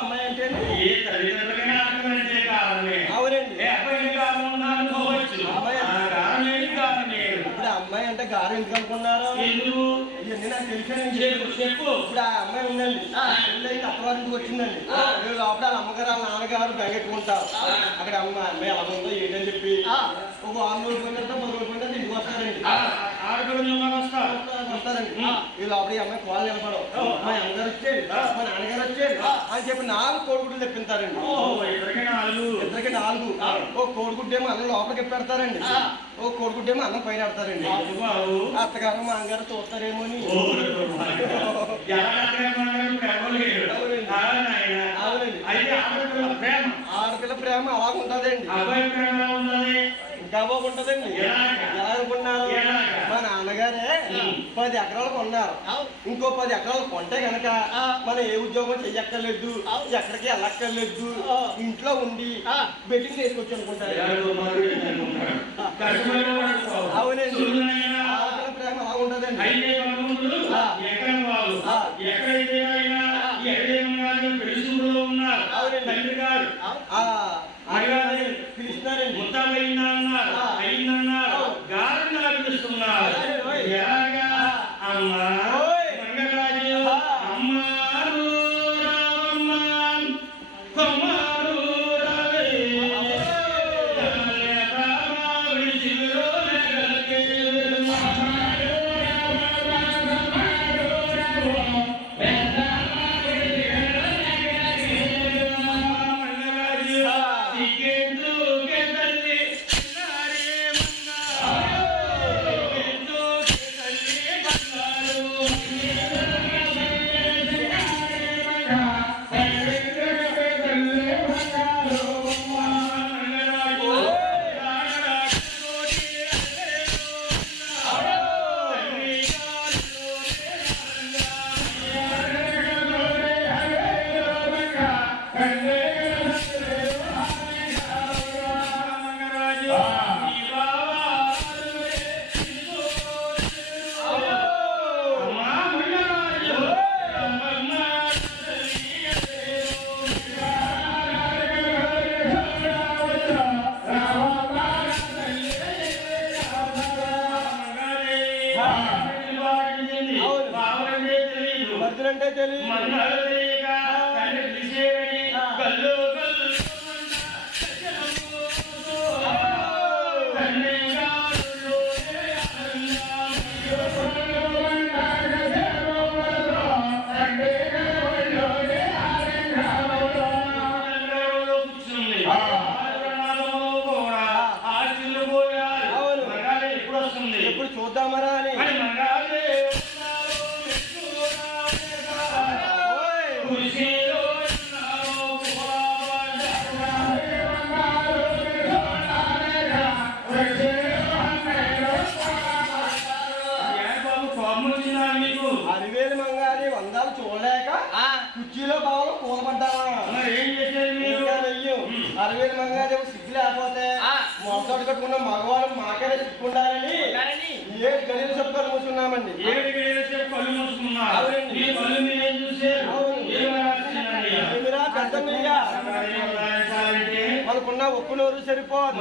అమ్మాయి అంటే ఏ తల్లిదండ్రులకైనా అంటే కారణమే. అవునండి. ఇప్పుడు అమ్మాయి అంటే గారు ఎందుకు అనుకున్నారు? ఇవన్నీ నాకు తెలిసాను. చెప్పు. ఇప్పుడు ఆ అమ్మాయి ఉందండి, పెళ్ళి అత్తవారింటికి వచ్చిందండి. లోపల వాళ్ళ అమ్మగారు వాళ్ళ నాన్నగారు బెంగెట్టుకుంటారు. అక్కడ అమ్మాయి ఎలా ఉందో ఏంటని చెప్పి ఒక 6 రోజులు పోయిన 10 రోజులు పోయిన ఇంటికి వస్తారండి. వస్తారండి. ఈ లోపల ఈ అమ్మాయి కాళ్ళు నిలబడవు. మా అమ్మగారు వచ్చేది, మా నాన్నగారు వచ్చేది అని చెప్పి 4 కోడిగుడ్లు తెప్పింటారండి. ఇద్దరికి 4. ఓ కోడిగుడ్డేమో అన్నం లోపలికి పెడతారండి, ఓ కోడిగుడ్డేమో అన్నం పైన పెడతారండి. అత్తగారు మా అమ్మగారు చూస్తారేమో అని. ఆడపిల్ల ప్రేమ అలాగుంటదండి, ఇంకా బాగుంటదండి. ఎలా అనుకున్నారు? మా నాన్నగారే 10 ఎకరాలు కొన్నారు. ఇంకో 10 ఎకరాలు కొంటే కనుక మనం ఏ ఉద్యోగం చెయ్యక్కర్లేదు, ఎక్కడికి వెళ్ళక్కర్లేదు, ఇంట్లో ఉండి బెట్టింగ్ చేసుకొచ్చి అనుకుంటారు. అవునండి, ప్రేమ అలా ఉంటదండి. పిలుస్తున్నారండి, అంటే తెలియదు. ఎప్పుడు చూద్దామరా అని అరివేలు మంగారి వందాలు చూడలేక కుర్చీలో బావలు కూలబడ్డావా? అరివేలు మంగారి సిగ్గు లేకపోతే మొదటి కట్టుకున్న మగవాళ్ళు మాకనే చిక్కుండాలని 7 గడియలు చెప్పు కళ్ళు మూసుకున్నామండి. 7 గడియలు చెప్పు కళ్ళు మూసుకున్నాం. మనకున్న ఒక్క నోరు సరిపోదు.